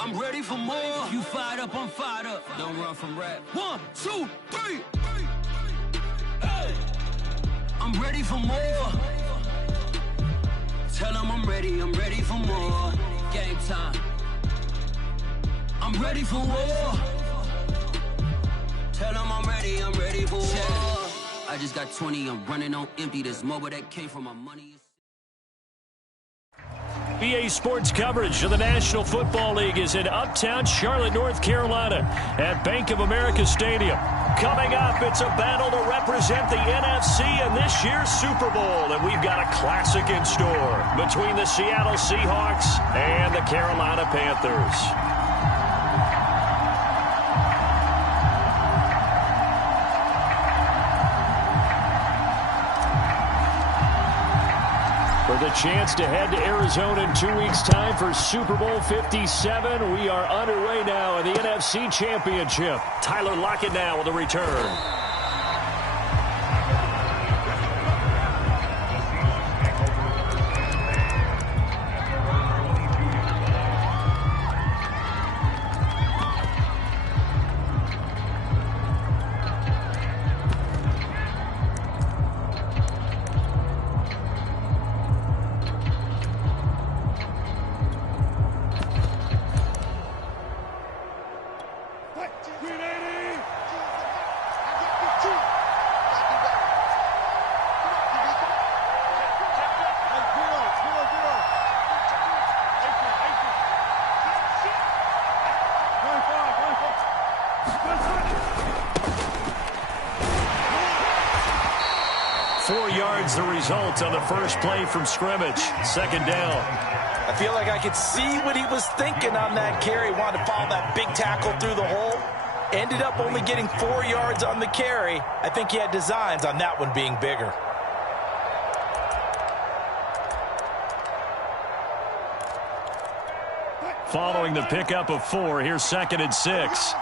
I'm ready for more. You fired up, I'm fired up. Don't run from rap. 1, 2, 3. Hey. I'm ready for more. Tell them I'm ready for more. Game time. I'm ready for war. Tell them I'm ready for war. I just got 20, I'm running on empty. This mobile that came from my money. EA Sports coverage of the National Football League is in uptown Charlotte, North Carolina at Bank of America Stadium. Coming up, it's a battle to represent the NFC in this year's Super Bowl, and we've got a classic in store between the Seattle Seahawks and the Carolina Panthers. For the chance to head to Arizona in 2 weeks' time for Super Bowl 57, we are underway now in the NFC Championship. Tyler Lockett now with a return. The result on the first play from scrimmage. Second down. I feel like I could see what he was thinking on that carry. Wanted to follow that big tackle through the hole. Ended up only getting 4 yards on the carry. I think he had designs on that one being bigger. Following the pickup of 4, here's 2nd and 6.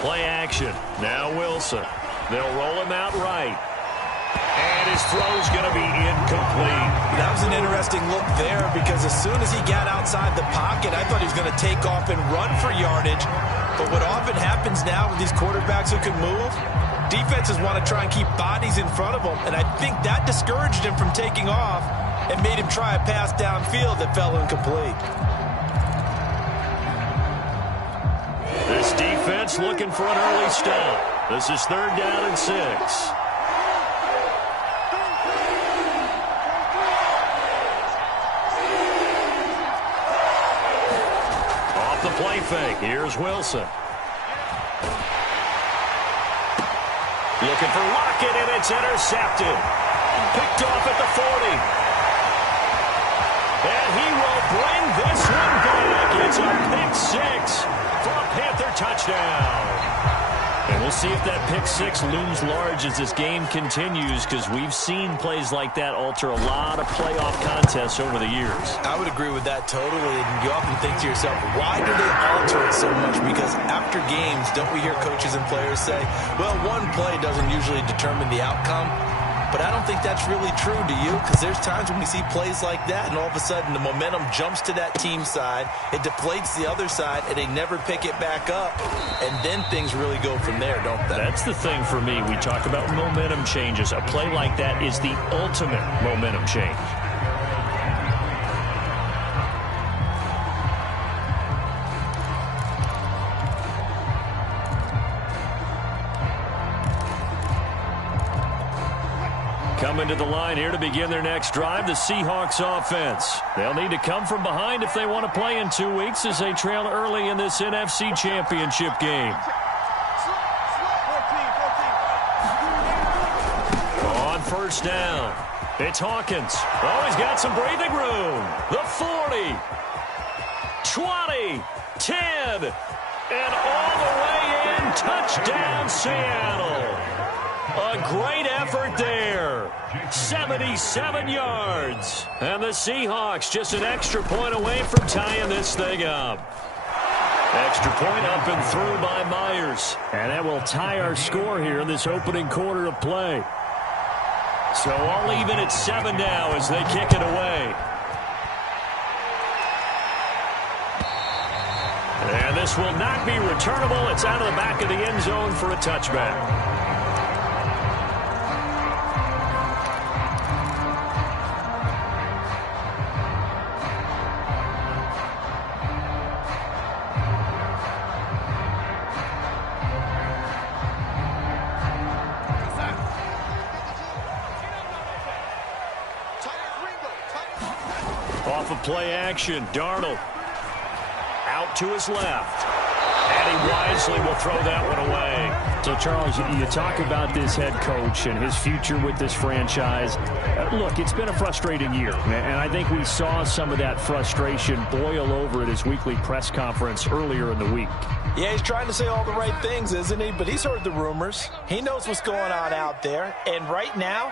Play action. Now Wilson. They'll roll him out right. And his throw's going to be incomplete. That was an interesting look there because as soon as he got outside the pocket, I thought he was going to take off and run for yardage. But what often happens now with these quarterbacks who can move, defenses want to try and keep bodies in front of them. And I think that discouraged him from taking off and made him try a pass downfield that fell incomplete. This defense looking for an early stop. This is 3rd down and 6. Off the play fake. Here's Wilson. Looking for Lockett, and it's intercepted. Picked off at the 40. And he will bring this one back. It's a pick 6. For a Panther touchdown. And we'll see if that pick 6 looms large as this game continues, because we've seen plays like that alter a lot of playoff contests over the years. I would agree with that totally. And you often think to yourself, why do they alter it so much? Because after games, don't we hear coaches and players say, well, one play doesn't usually determine the outcome. But I don't think that's really true, do you? Because there's times when we see plays like that, and all of a sudden the momentum jumps to that team side, it deflates the other side, and they never pick it back up. And then things really go from there, don't they? That's the thing for me. We talk about momentum changes. A play like that is the ultimate momentum change. Coming to the line here to begin their next drive, the Seahawks offense. They'll need to come from behind if they want to play in 2 weeks as they trail early in this NFC Championship game. On first down, it's Hawkins. Oh, he's got some breathing room. The 40, 20, 10, and all the way in. Touchdown, Seattle. A great effort there. 77 yards. And the Seahawks just an extra point away from tying this thing up. Extra point up and through by Myers. And that will tie our score here in this opening quarter of play. So all even at 7 now as they kick it away. And this will not be returnable. It's out of the back of the end zone for a touchback. Off of play action, Darnold out to his left. And he wisely will throw that one away. So, Charles, you talk about this head coach and his future with this franchise. Look, it's been a frustrating year, and I think we saw some of that frustration boil over at his weekly press conference earlier in the week. Yeah, he's trying to say all the right things, isn't he? But he's heard the rumors. He knows what's going on out there. And right now,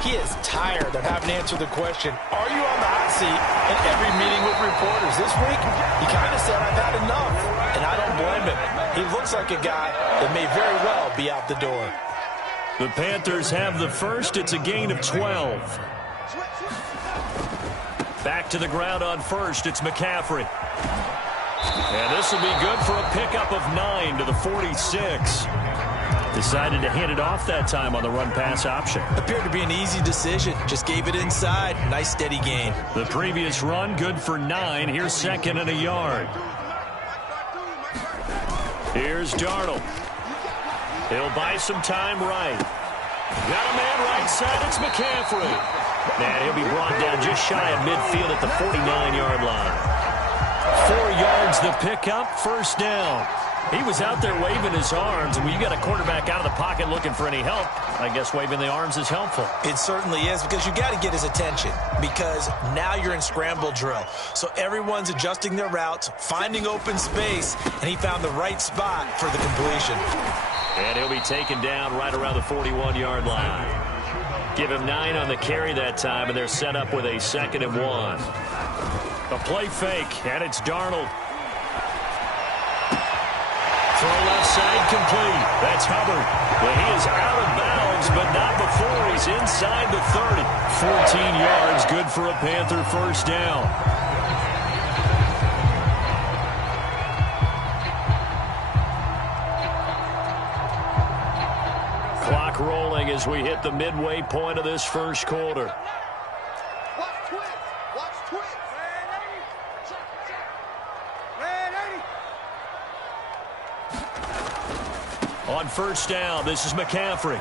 he is tired of having to answer the question, are you on the hot seat in every meeting with reporters? This week, he kind of said, I've had enough. And I don't blame him. He looks like a guy that may very well be out the door. The Panthers have the first. It's a gain of 12. Back to the ground on first. It's McCaffrey. And this will be good for a pickup of 9 to the 46. Decided to hand it off that time on the run-pass option. Appeared to be an easy decision. Just gave it inside. Nice steady gain. The previous run, good for 9. Here's second and a yard. Here's Darnold. He'll buy some time right. Got a man right side. It's McCaffrey. And he'll be brought down just shy of midfield at the 49-yard line. 4 yards the pickup, first down. He was out there waving his arms, and when you got a quarterback out of the pocket looking for any help, I guess waving the arms is helpful. It certainly is, because you got to get his attention, because now you're in scramble drill. So everyone's adjusting their routes, finding open space, and he found the right spot for the completion. And he'll be taken down right around the 41-yard line. Give him 9 on the carry that time, and they're set up with a 2nd and 1. A play fake, and it's Darnold. Throw left side complete. That's Hubbard. Well, he is out of bounds, but not before he's inside the 30. 14 yards, good for a Panther first down. Clock rolling as we hit the midway point of this first quarter. On first down, this is McCaffrey.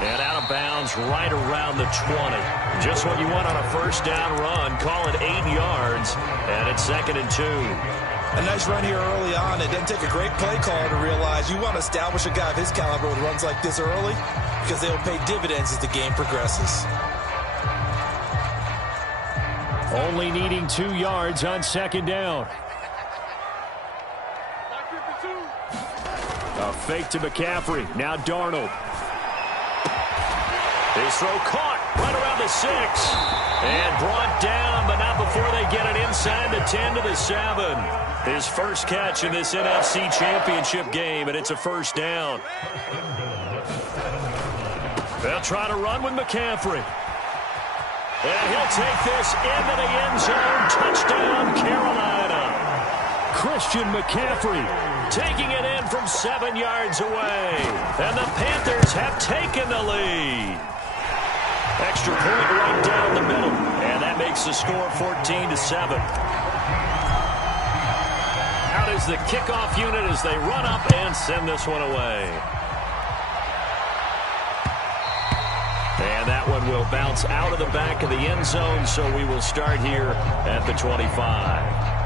And out of bounds right around the 20. Just what you want on a first down run. Call it 8 yards, and it's 2nd and 2. A nice run here early on. It doesn't take a great play caller to realize you want to establish a guy of his caliber with runs like this early, because they will pay dividends as the game progresses. Only needing 2 yards on 2nd down. A fake to McCaffrey. Now Darnold. His throw caught right around the 6. And brought down, but not before they get it inside the 10 to the 7. His first catch in this NFC Championship game, and it's a first down. They'll try to run with McCaffrey. And he'll take this into the end zone. Touchdown, Carolina. Christian McCaffrey taking it in from 7 yards away. And the Panthers have taken the lead. Extra point right down the middle. And that makes the score 14-7. Out is the kickoff unit as they run up and send this one away. And that one will bounce out of the back of the end zone, so we will start here at the 25.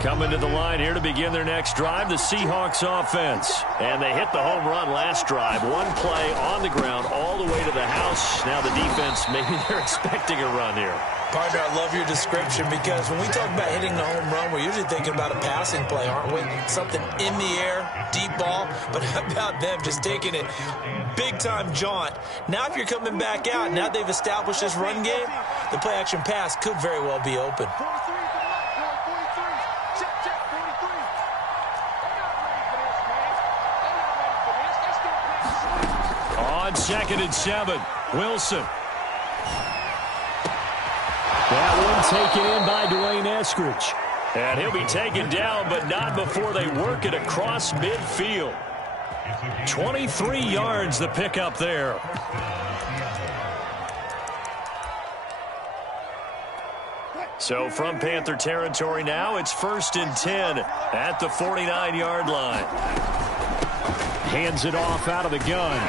Coming to the line here to begin their next drive, the Seahawks offense. And they hit the home run last drive. One play on the ground all the way to the house. Now the defense, maybe they're expecting a run here. Partner, I love your description because when we talk about hitting the home run, we're usually thinking about a passing play, aren't we? Something in the air, deep ball, but how about them just taking it big-time jaunt? Now if you're coming back out, now they've established this run game, the play-action pass could very well be open. On 2nd and 7, Wilson. That one taken in by Dwayne Eskridge. And he'll be taken down, but not before they work it across midfield. 23 yards the pickup there. So from Panther territory now, it's 1st and 10 at the 49-yard line. Hands it off out of the gun.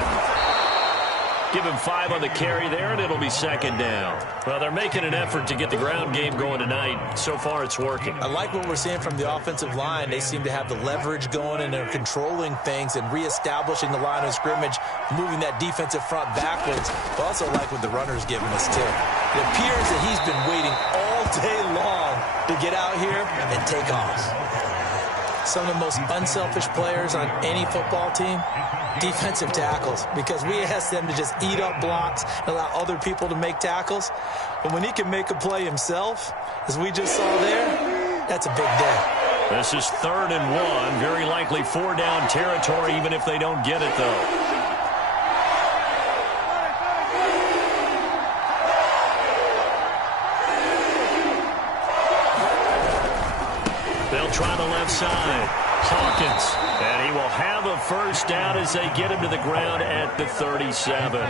Give him 5 on the carry there, and it'll be 2nd down. Well, they're making an effort to get the ground game going tonight. So far, it's working. I like what we're seeing from the offensive line. They seem to have the leverage going, and they're controlling things and reestablishing the line of scrimmage, moving that defensive front backwards. But also like what the runner's giving us, too. It appears that he's been waiting all day long to get out here and take off. Some of the most unselfish players on any football team, defensive tackles, because we ask them to just eat up blocks and allow other people to make tackles. But when he can make a play himself, as we just saw there, that's a big day. This is 3rd and 1. Very likely 4-down territory, even if they don't get it, though. They'll try the left side. Hawkins. And he will have a 1st down as they get him to the ground at the 37.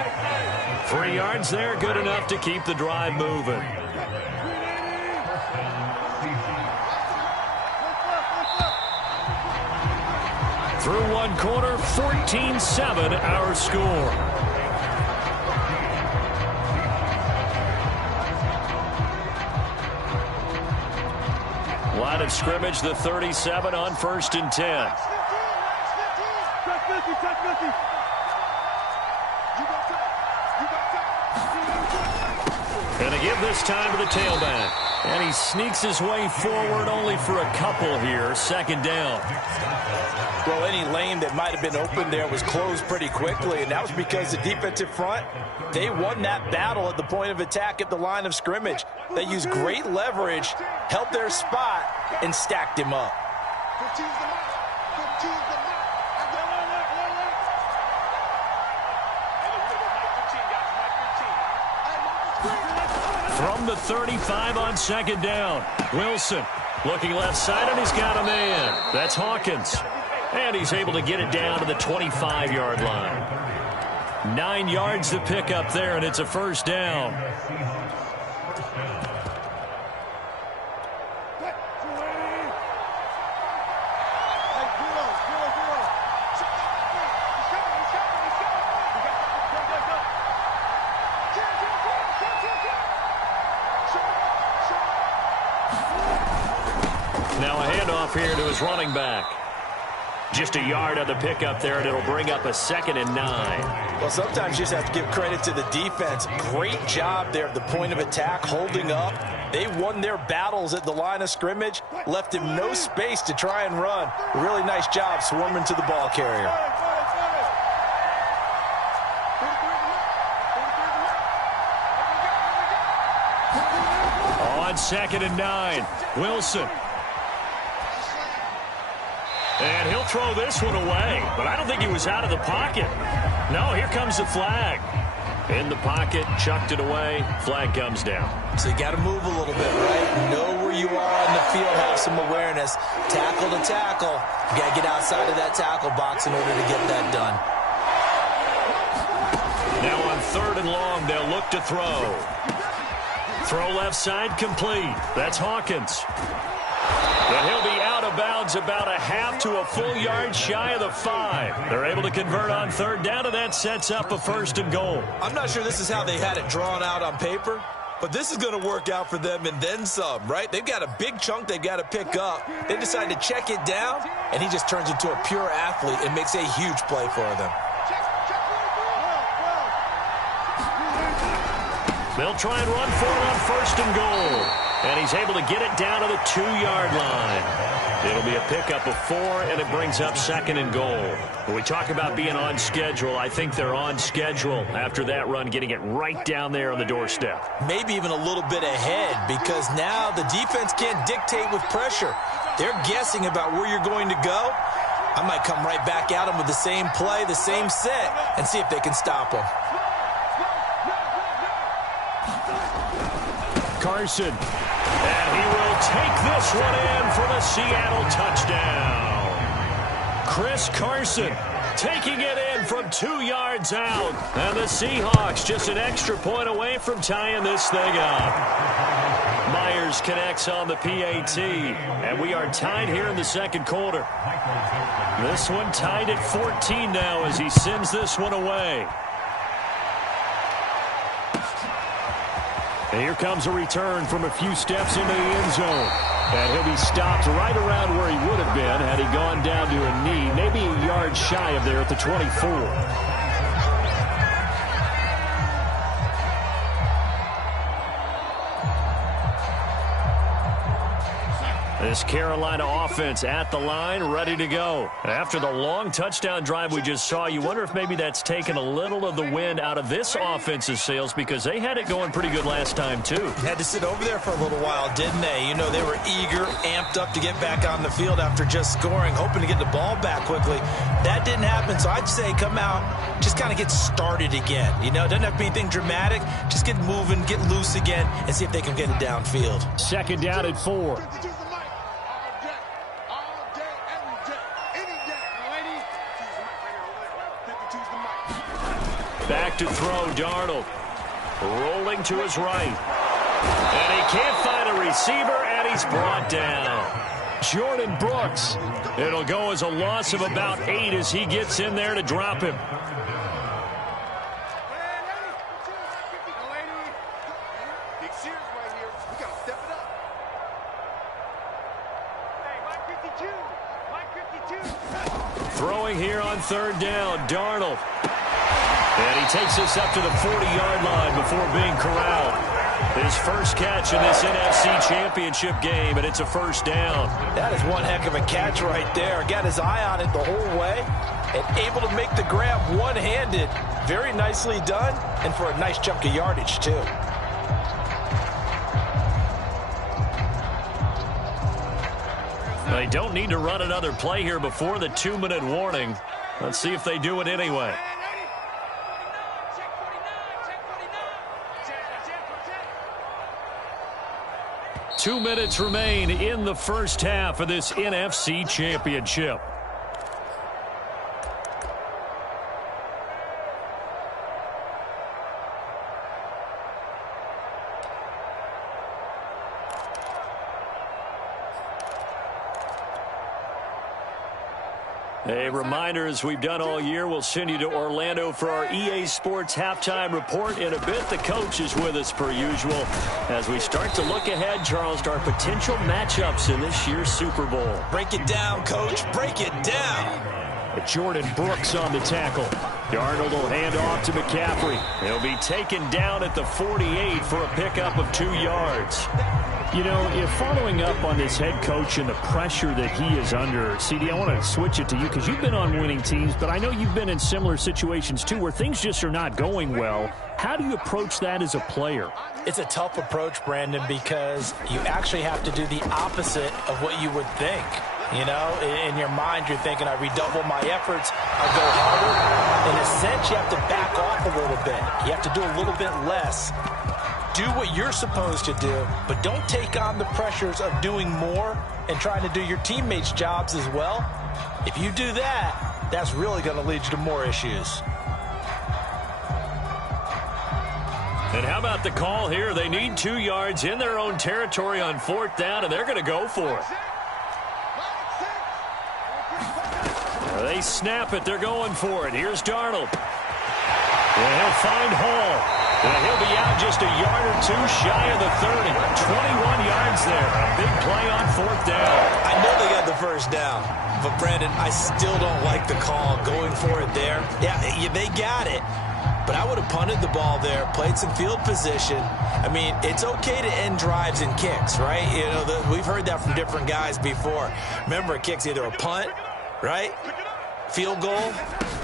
3 yards there, good enough to keep the drive moving. Through one quarter, 14-7 our score. Line of scrimmage, the 37 on 1st and 10. And to give this time to the tailback. And he sneaks his way forward only for a couple here. 2nd down. Well, any lane that might have been open there was closed pretty quickly, and that was because the defensive front, they won that battle at the point of attack at the line of scrimmage. They used great leverage, held their spot, and stacked him up. From the 35 on 2nd down, Wilson looking left side, and he's got a man. That's Hawkins. And he's able to get it down to the 25-yard line. 9 yards to pick up there, and it's a 1st down. Now a handoff here to his running back. Just a yard on the pickup there, and it'll bring up a 2nd and 9. Well, sometimes you just have to give credit to the defense. Great job there at the point of attack, holding up. They won their battles at the line of scrimmage, left him no space to try and run. A really nice job swarming to the ball carrier. On 2nd and 9, Wilson. And he'll throw this one away, but I don't think he was out of the pocket. No, here comes the flag. In the pocket, chucked it away, flag comes down. So you got to move a little bit, right? Know where you are on the field, have some awareness. Tackle to tackle. You got to get outside of that tackle box in order to get that done. Now on 3rd and long, they'll look to throw. Throw left side complete. That's Hawkins. And he'll be out of bounds about a half to a full yard shy of the 5. They're able to convert on 3rd down, and that sets up a 1st and goal. I'm not sure this is how they had it drawn out on paper, but this is going to work out for them and then some, right? They've got a big chunk they've got to pick up. They decide to check it down, and he just turns into a pure athlete and makes a huge play for them. They'll try and run for it on 1st and goal. And he's able to get it down to the 2-yard line. It'll be a pickup of 4, and it brings up 2nd and goal. When we talk about being on schedule, I think they're on schedule after that run, getting it right down there on the doorstep. Maybe even a little bit ahead, because now the defense can't dictate with pressure. They're guessing about where you're going to go. I might come right back at them with the same play, the same set, and see if they can stop them. Carson. And he will take this one in for the Seattle touchdown. Chris Carson taking it in from 2 yards out. And the Seahawks just an extra point away from tying this thing up. Myers connects on the PAT. And we are tied here in the 2nd quarter. This one tied at 14 now as he sends this one away. And here comes a return from a few steps into the end zone. And he'll be stopped right around where he would have been had he gone down to a knee, maybe a yard shy of there at the 24. This Carolina offense at the line, ready to go. After the long touchdown drive we just saw, you wonder if maybe that's taken a little of the wind out of this offense's sails, because they had it going pretty good last time, too. Had to sit over there for a little while, didn't they? You know, they were eager, amped up to get back on the field after just scoring, hoping to get the ball back quickly. That didn't happen, so I'd say come out, just kind of get started again. You know, it doesn't have to be anything dramatic. Just get moving, get loose again, and see if they can get it downfield. 2nd down at 4. Back to throw, Darnold. Rolling to his right. And he can't find a receiver, and he's brought down. Jordan Brooks. It'll go as a loss of about 8 as he gets in there to drop him. Throwing here on 3rd down, Darnold. And he takes us up to the 40-yard line before being corralled. His first catch in this NFC Championship game, and it's a 1st down. That is one heck of a catch right there. Got his eye on it the whole way and able to make the grab one-handed. Very nicely done, and for a nice chunk of yardage, too. They don't need to run another play here before the 2-minute warning. Let's see if they do it anyway. 2 minutes remain in the first half of this NFC Championship. A reminder, as we've done all year, we'll send you to Orlando for our EA Sports halftime report in a bit. The coach is with us per usual as we start to look ahead, Charles, to our potential matchups in this year's Super Bowl. Break it down, Coach. Break it down. Jordan Brooks on the tackle. Darnold will hand off to McCaffrey. He'll be taken down at the 48 for a pickup of 2 yards. You know, if following up on this head coach and the pressure that he is under, CD, I want to switch it to you because you've been on winning teams, but I know you've been in similar situations too where things just are not going well. How do you approach that as a player? It's a tough approach, Brandon, because you actually have to do the opposite of what you would think. You know, in your mind, you're thinking, I redouble my efforts, I'll go harder. In a sense, you have to back off a little bit. You have to do a little bit less. Do what you're supposed to do, but don't take on the pressures of doing more and trying to do your teammates' jobs as well. If you do that, that's really going to lead you to more issues. And how about the call here? They need 2 yards in their own territory on 4th down, and they're going to go for it. They snap it. They're going for it. Here's Darnold. And he'll find Hall. And he'll be out just a yard or 2 shy of the 30. 21 yards there. A big play on 4th down. I know they got the 1st down. But, Brandon, I still don't like the call going for it there. Yeah, they got it. but I would have punted the ball there, played some field position. I mean, it's okay to end drives and kicks, right? You know, we've heard that from different guys before. Remember, a kick's either a punt, right, field goal,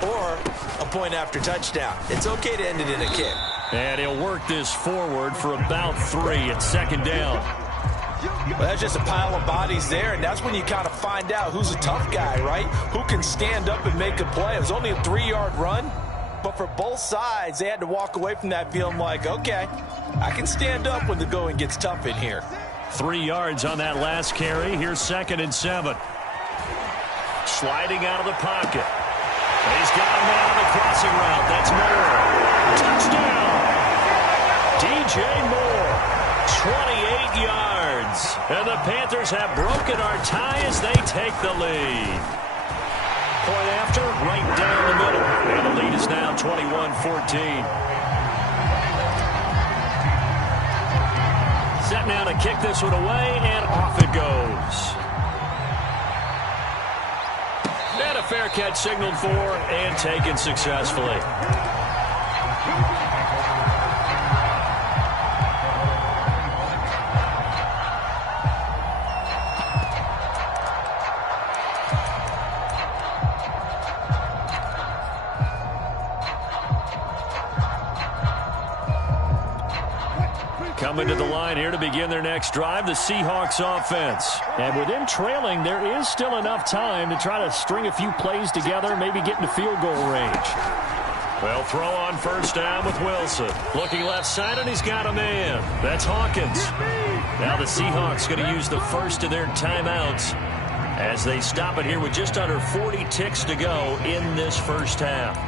or a point after touchdown. It's okay to end it in a kick. And he'll work this forward for about 3 at second down. Well, that's just a pile of bodies there, and that's when you kind of find out who's a tough guy, right? Who can stand up and make a play. It was only a 3-yard run, but for both sides, they had to walk away from that feeling like, okay, I can stand up when the going gets tough in here. 3 yards on that last carry. Here's 2nd and 7. Sliding out of the pocket. He's got a man on the crossing route. That's Moore. Touchdown! DJ Moore, 28 yards. And the Panthers have broken our tie as they take the lead. Point after, right down the middle. And the lead is now 21-14. Set now to kick this one away, and off it goes. And a fair catch signaled for and taken successfully. Coming to the line here to begin their next drive, the Seahawks offense. And with them trailing, there is still enough time to try to string a few plays together, maybe get into field goal range. Well, throw on first down with Wilson. Looking left side, and he's got a man. That's Hawkins. Now the Seahawks going to use the first of their timeouts as they stop it here with just under 40 ticks to go in this first half.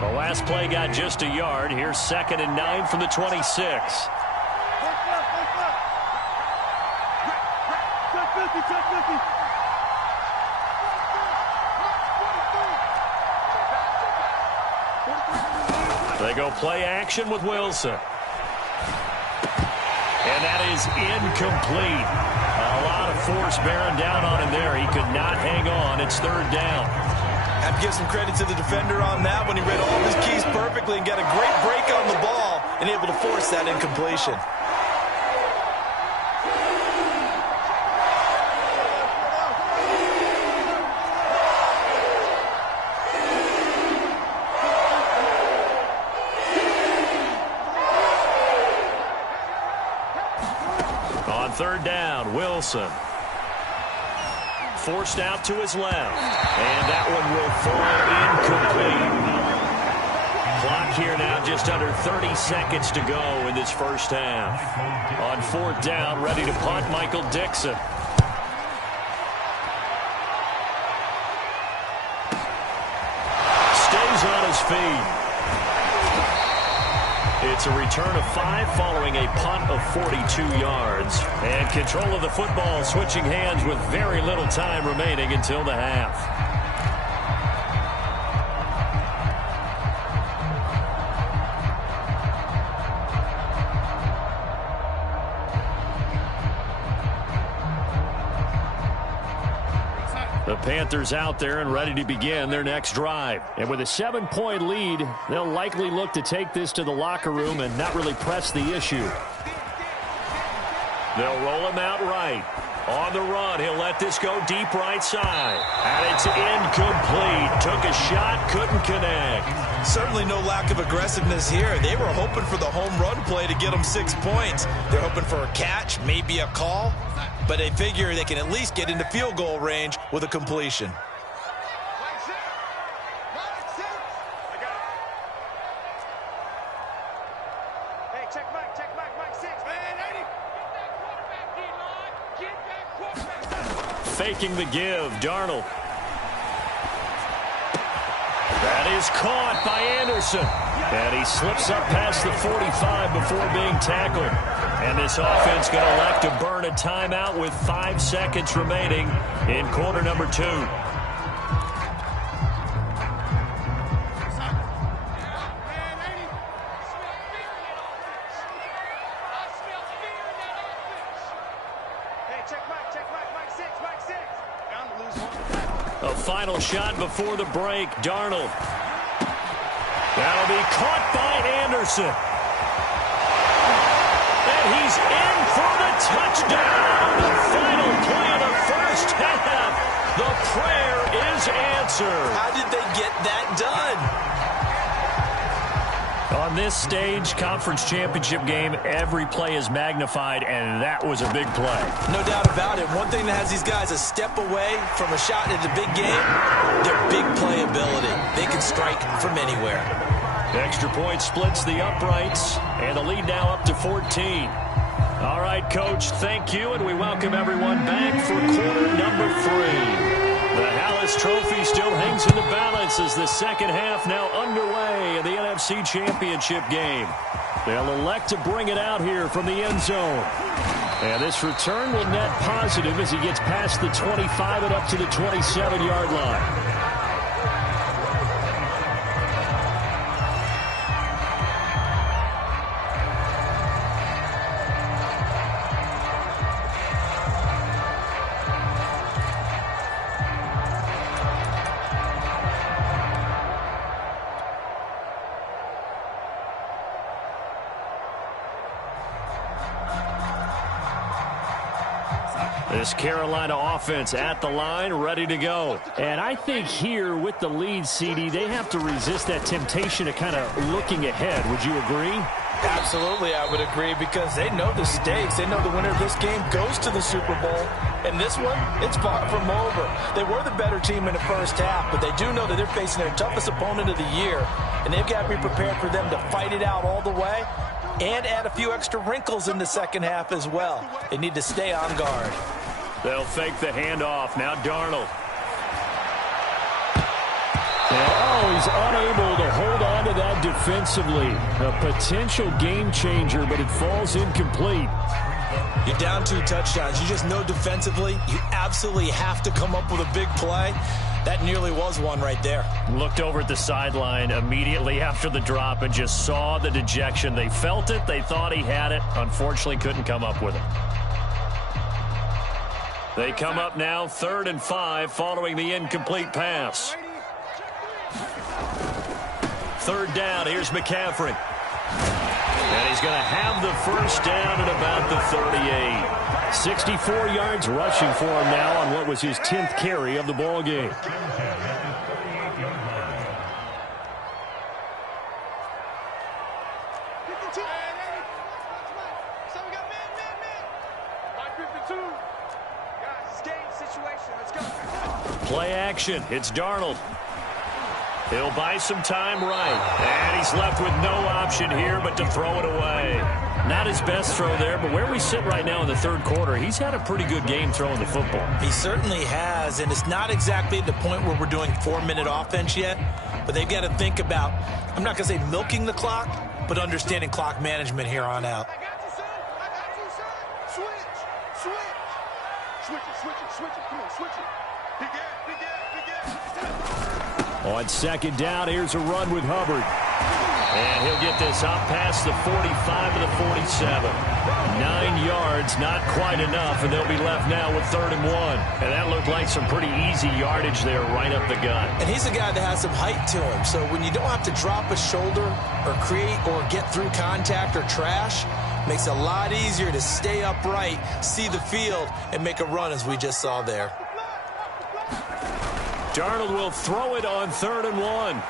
The last play got just a yard. Here's 2nd and 9 from the 26. They go play action with Wilson. And that is incomplete. A lot of force bearing down on him there. He could not hang on. It's 3rd down. I have to give some credit to the defender on that when he read all of his keys perfectly and got a great break on the ball and able to force that incompletion. On 3rd down, Wilson. Forced out to his left. And that one will fall incomplete. Clock here now, just under 30 seconds to go in this first half. On 4th down, ready to punt, Michael Dixon. Stays on his feet. It's a return of 5 following a punt of 42 yards. And control of the football switching hands with very little time remaining until the half. The Panthers out there and ready to begin their next drive. And with a 7-point lead, they'll likely look to take this to the locker room and not really press the issue. They'll roll him out right. On the run, he'll let this go deep right side. And it's incomplete. Took a shot, couldn't connect. Certainly no lack of aggressiveness here. They were hoping for the home run play to get them 6 points. They're hoping for a catch, maybe a call. But they figure they can at least get into field goal range with a completion. Hey, check Mike 6. Faking the give, Darnold. That is caught by Anderson. And he slips up past the 45 before being tackled. And this offense going to elect to burn a timeout with 5 seconds remaining in quarter number 2. Hey, check Mike 6. Bound to lose one. final shot before the break. Darnold. That'll be caught by Anderson. And he's in for the touchdown. The final play of the first half. The prayer is answered. How did they get that done? On this stage, conference championship game, every play is magnified, and that was a big play. No doubt about it. One thing that has these guys a step away from a shot at the big game, their big play ability. They can strike from anywhere. Extra point splits the uprights, and the lead now up to 14. All right, Coach, thank you, and we welcome everyone back for quarter number 3. The Hallis Trophy still hangs in the balance as the second half now underway in the NFC Championship game. They'll elect to bring it out here from the end zone. And this return will net positive as he gets past the 25 and up to the 27-yard line. This Carolina offense at the line, ready to go. And I think here with the lead, CD, they have to resist that temptation of kind of looking ahead. Would you agree? Absolutely, I would agree, because they know the stakes. They know the winner of this game goes to the Super Bowl. And this one, it's far from over. They were the better team in the first half, but they do know that they're facing their toughest opponent of the year. And they've got to be prepared for them to fight it out all the way and add a few extra wrinkles in the second half as well. They need to stay on guard. They'll fake the handoff. Now Darnold. Oh, he's unable to hold on to that defensively. A potential game changer, but it falls incomplete. You're down 2 touchdowns. You just know defensively you absolutely have to come up with a big play. That nearly was one right there. Looked over at the sideline immediately after the drop and just saw the dejection. They felt it. They thought he had it. Unfortunately, couldn't come up with it. They come up now 3rd and 5 following the incomplete pass. 3rd down. Here's McCaffrey. And he's going to have the first down at about the 38. 64 yards rushing for him now on what was his 10th carry of the ball game. Play action. It's Darnold. He'll buy some time right. And he's left with no option here but to throw it away. Not his best throw there, but where we sit right now in the 3rd quarter, he's had a pretty good game throwing the football. He certainly has, and it's not exactly at the point where we're doing 4-minute offense yet, but they've got to think about, I'm not going to say milking the clock, but understanding clock management here on out. I got you, son. I got you, son. Switch. Switch it. Come on, switch it. Big gap. On 2nd down, here's a run with Hubbard. And he'll get this up past the 45 to the 47. 9 yards, not quite enough, and they'll be left now with 3rd and 1. And that looked like some pretty easy yardage there right up the gut. And he's a guy that has some height to him, so when you don't have to drop a shoulder or create or get through contact or trash, makes it a lot easier to stay upright, see the field, and make a run as we just saw there. Darnold will throw it on 3rd and 1.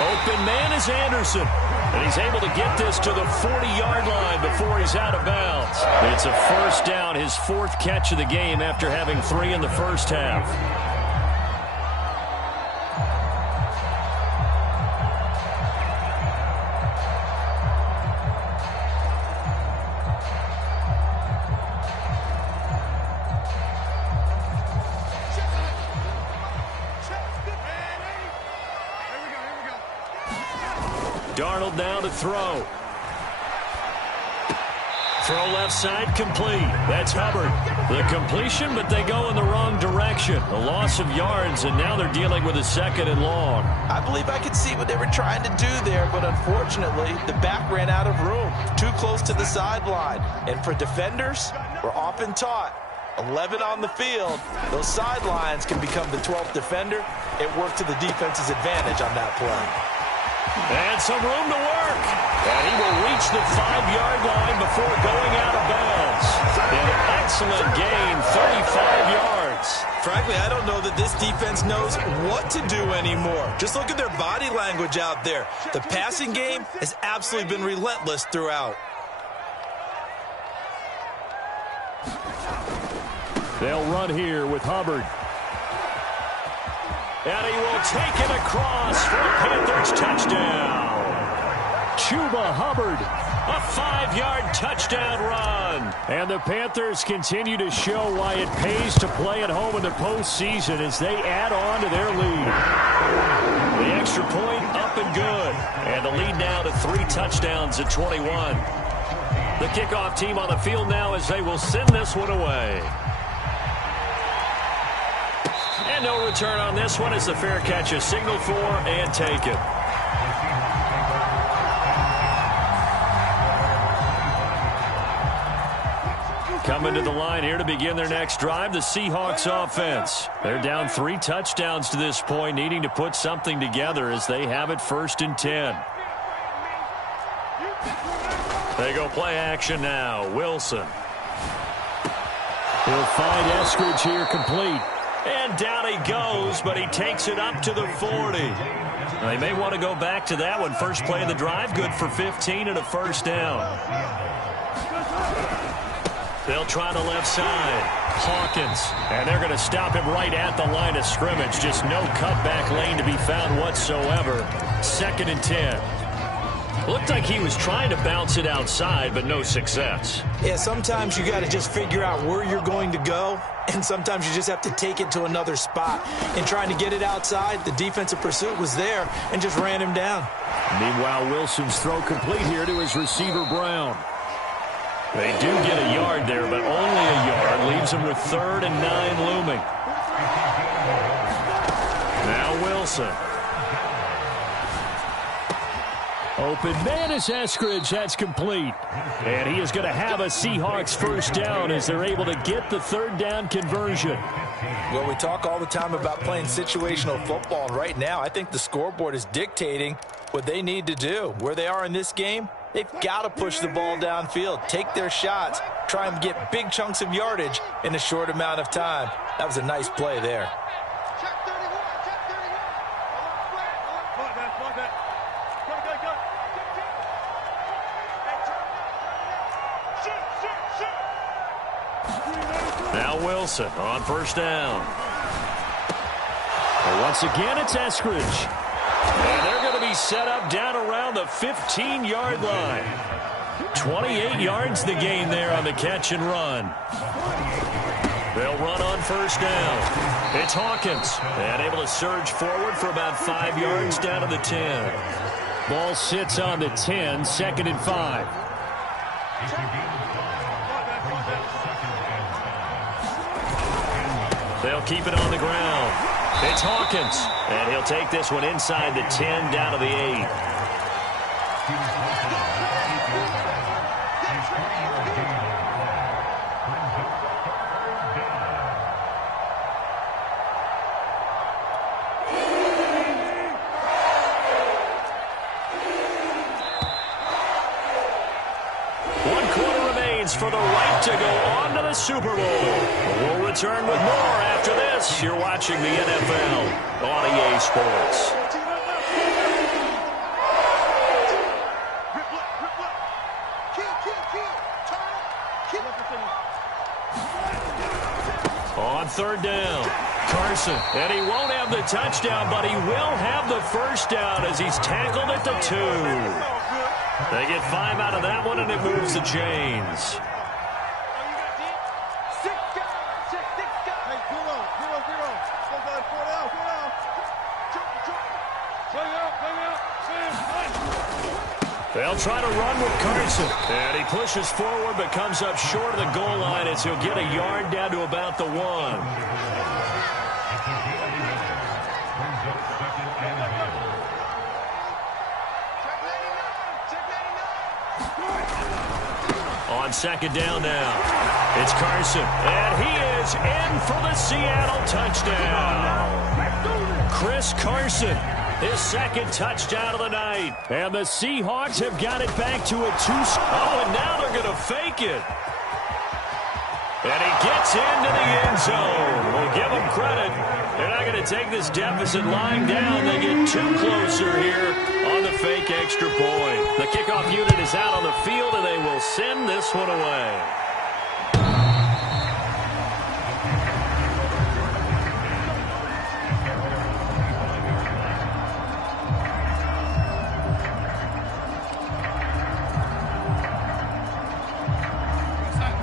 Open man is Anderson. And he's able to get this to the 40-yard line before he's out of bounds. It's a first down, his 4th catch of the game after having 3 in the first half. Darnold now to throw. Throw left side complete. That's Hubbard. The completion, but they go in the wrong direction. A loss of yards, and now they're dealing with a 2nd and long. I believe I could see what they were trying to do there, but unfortunately, the back ran out of room. Too close to the sideline. And for defenders, we're often taught, 11 on the field. Those sidelines can become the 12th defender. It worked to the defense's advantage on that play. And some room to work. And he will reach the 5-yard line before going out of bounds. An excellent gain, 35 yards. Frankly, I don't know that this defense knows what to do anymore. Just look at their body language out there. The passing game has absolutely been relentless throughout. They'll run here with Hubbard. And he will take it across for a Panthers touchdown. Chuba Hubbard, a 5-yard touchdown run. And the Panthers continue to show why it pays to play at home in the postseason as they add on to their lead. The extra point up and good. And the lead now to 3 touchdowns at 21. The kickoff team on the field now as they will send this one away. And no return on this one as the fair catch is signaled for and taken. Coming to the line here to begin their next drive, the Seahawks offense. They're down 3 touchdowns to this point, needing to put something together as they have it 1st and 10. They go play action now. Wilson. He'll find Eskridge here complete. And down he goes, but he takes it up to the 40. They may want to go back to that one. First play of the drive, good for 15 and a 1st down. They'll try the left side. Hawkins. And they're going to stop him right at the line of scrimmage. Just no cutback lane to be found whatsoever. 2nd and 10. Looked like he was trying to bounce it outside, but no success. Yeah, sometimes you got to just figure out where you're going to go, and sometimes you just have to take it to another spot. In trying to get it outside, the defensive pursuit was there and just ran him down. Meanwhile, Wilson's throw complete here to his receiver, Brown. They do get a yard there, but only a yard. Leaves them with 3rd and 9 looming. Now Wilson. Open man is Eskridge. That's complete. And he is going to have a Seahawks 1st down as they're able to get the 3rd down conversion. Well, we talk all the time about playing situational football, and right now I think the scoreboard is dictating what they need to do. Where they are in this game, they've got to push the ball downfield, take their shots, try and get big chunks of yardage in a short amount of time. That was a nice play there. Now Wilson on 1st down. And once again, it's Eskridge. And they're going to be set up down around the 15-yard line. 28 yards the gain there on the catch and run. They'll run on 1st down. It's Hawkins. And able to surge forward for about 5 yards down to the 10. Ball sits on the 10, 2nd and 5. They'll keep it on the ground. It's Hawkins. And he'll take this one inside the 10 down to the 8. For the right to go on to the Super Bowl. We'll return with more after this. You're watching the NFL on EA Sports. On 3rd down, Carson. And he won't have the touchdown, but he will have the 1st down as he's tackled at the 2. They get 5 out of that one, and it moves the chains. They'll try to run with Carson. And he pushes forward but comes up short of the goal line as he'll get a yard down to about the 1. On 2nd down now. It's Carson, and he is in for the Seattle touchdown. Chris Carson, his second touchdown of the night. And the Seahawks have got it back to a 2. Oh, and now they're going to fake it. And he gets into the end zone. We'll give him credit. They're not going to take this deficit lying down. They get 2 closer here on the fake extra point. The kickoff unit is out on the field, and they will send this one away.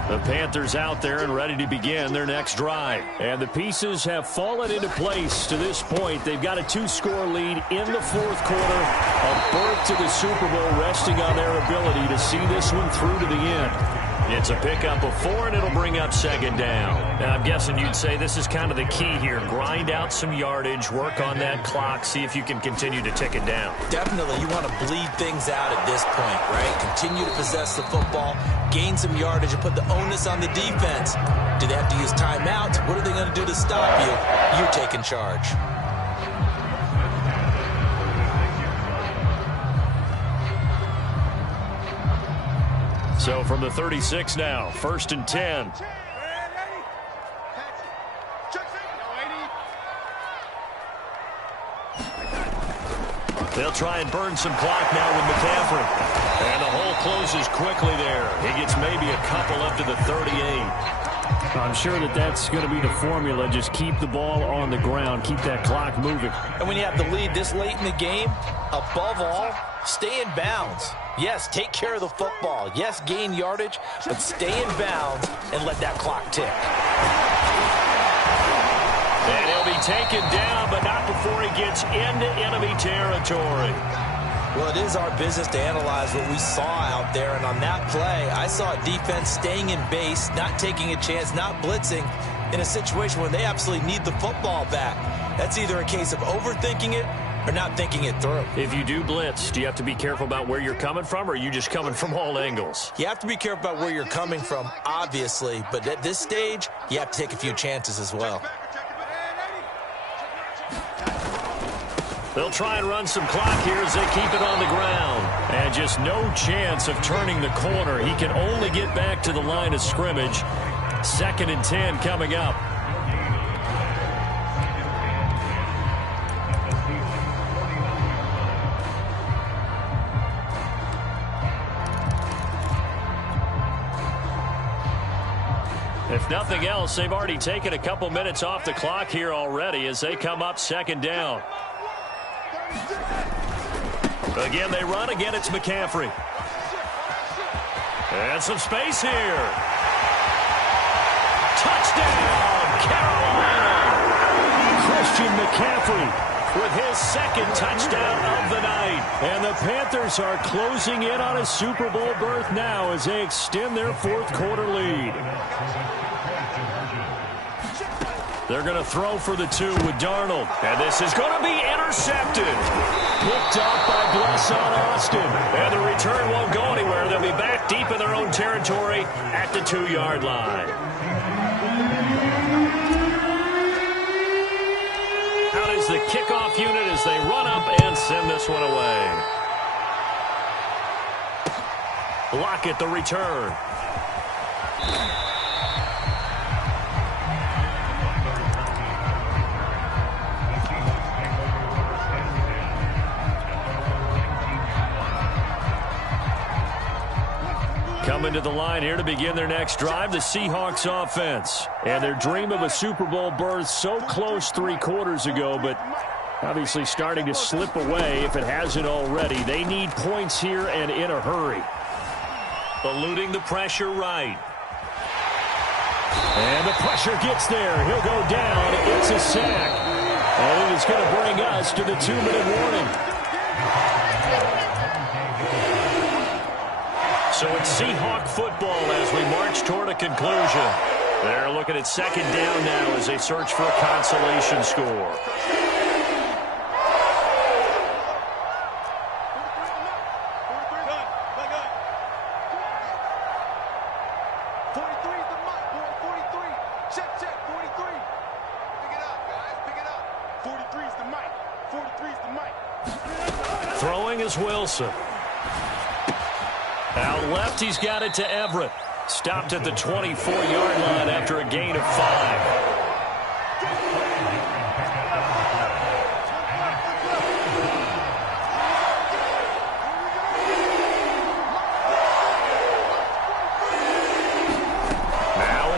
The Panthers out there and ready to begin their next drive. And the pieces have fallen into place to this point. They've got a 2-score lead in the fourth quarter. A berth to the Super Bowl resting on their ability to see this one through to the end. It's a pickup of 4, and it'll bring up second down. Now, I'm guessing you'd say this is kind of the key here. Grind out some yardage, work on that clock, see if you can continue to tick it down. Definitely, you want to bleed things out at this point, right? Continue to possess the football, gain some yardage, and put the onus on the defense. Do they have to use timeouts? What are they going to do to stop you? You're taking charge. So from the 36 now, 1st and 10. They'll try and burn some clock now with McCaffrey. And the hole closes quickly there. He gets maybe a couple up to the 38. I'm sure that's going to be the formula. Just keep the ball on the ground. Keep that clock moving. And when you have the lead this late in the game, above all, stay in bounds. Yes, take care of the football. Yes, gain yardage, but stay in bounds and let that clock tick. And he'll be taken down, but not before he gets into enemy territory. Well, it is our business to analyze what we saw out there, and on that play, I saw a defense staying in base, not taking a chance, not blitzing in a situation where they absolutely need the football back. That's either a case of overthinking it or not thinking it through. If you do blitz, do you have to be careful about where you're coming from, or are you just coming from all angles? You have to be careful about where you're coming from, obviously, but at this stage, you have to take a few chances as well. They'll try and run some clock here as they keep it on the ground. And just no chance of turning the corner. He can only get back to the line of scrimmage. 2nd and 10 coming up. If nothing else, they've already taken a couple minutes off the clock here already as they come up 2nd down. Again, they run. Again, it's McCaffrey. And some space here. Touchdown, Carolina! Christian McCaffrey with his 2nd touchdown of the night. And the Panthers are closing in on a Super Bowl berth now as they extend their 4th quarter lead. They're going to throw for the 2 with Darnold. And this is going to be intercepted. Picked up by Bless on Austin. And the return won't go anywhere. They'll be back deep in their own territory at the 2-yard line. Out is the kickoff unit as they run up and send this one away. Lockett the return. Coming to the line here to begin their next drive, the Seahawks offense. And their dream of a Super Bowl berth so close 3 quarters ago, but obviously starting to slip away if it hasn't already. They need points here and in a hurry. Eluding the pressure right. And the pressure gets there. He'll go down. It's a sack. And it is going to bring us to the 2-minute warning. So it's Seahawk football as we march toward a conclusion. They're looking at 2nd down now as they search for a consolation score. 43 is the mic. 43 is the mic. Throwing is Wilson. Out left, he's got it to Everett. Stopped at the 24-yard line after a gain of 5.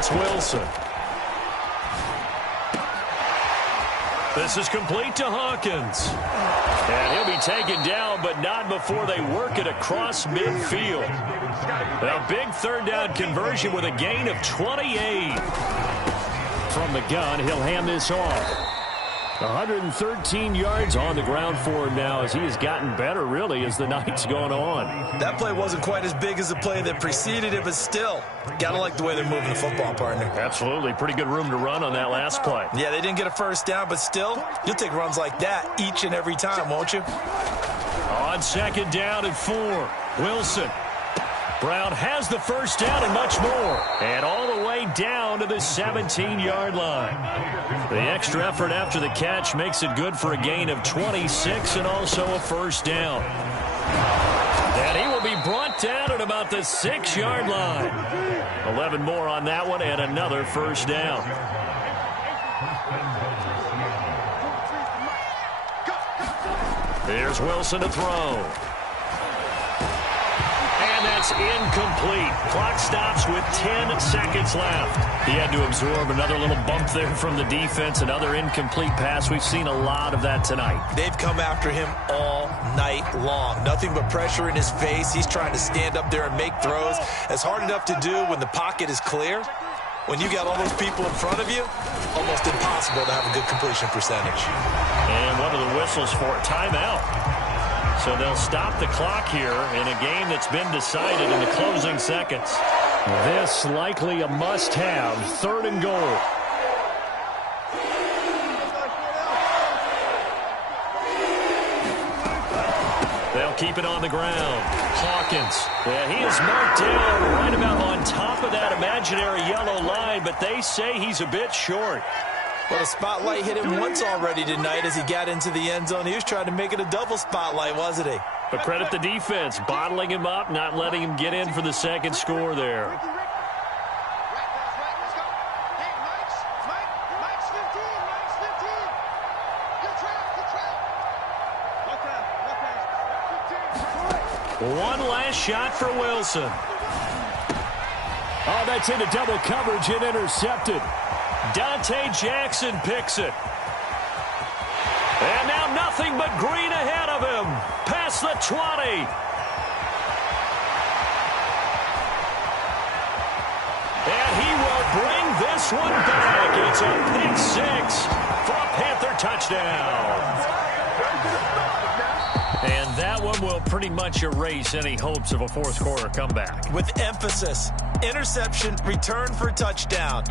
Wilson. This is complete to Hawkins. And he'll be taken down, but not before they work it across midfield. A big third down conversion with a gain of 28. From the gun, he'll hand this off. 113 yards on the ground for him now as he has gotten better, really, as the night's gone on. That play wasn't quite as big as the play that preceded it, but still, got to like the way they're moving the football, partner. Absolutely. Pretty good room to run on that last play. Yeah, they didn't get a first down, but still, you'll take runs like that each and every time, won't you? On second down and 4, Wilson. Brown has the first down and much more. And all the way down to the 17-yard line. The extra effort after the catch makes it good for a gain of 26 and also a first down. And he will be brought down at about the 6-yard line. 11 more on that one and another first down. Here's Wilson to throw. And that's incomplete. Clock stops with 10 seconds left. He had to absorb another little bump there from the defense. Another incomplete pass. We've seen a lot of that tonight. They've come after him all night long. Nothing but pressure in his face. He's trying to stand up there and make throws. It's hard enough to do when the pocket is clear. When you got all those people in front of you, almost impossible to have a good completion percentage. And one of the whistles for a timeout. So they'll stop the clock here in a game that's been decided in the closing seconds. This likely a must-have, 3rd and goal. They'll keep it on the ground. Hawkins. Yeah, he is marked down right about on top of that imaginary yellow line, but they say he's a bit short. Well, the spotlight hit him once already tonight as he got into the end zone. He was trying to make it a double spotlight, wasn't he? But credit the defense, bottling him up, not letting him get in for the second score there. One last shot for Wilson. Oh, that's into double coverage and intercepted. Dante Jackson picks it. And now nothing but green ahead of him. Past the 20. And he will bring this one back. It's a pick 6 for a Panther touchdown. And that one will pretty much erase any hopes of a fourth quarter comeback. With emphasis, interception, return for touchdown.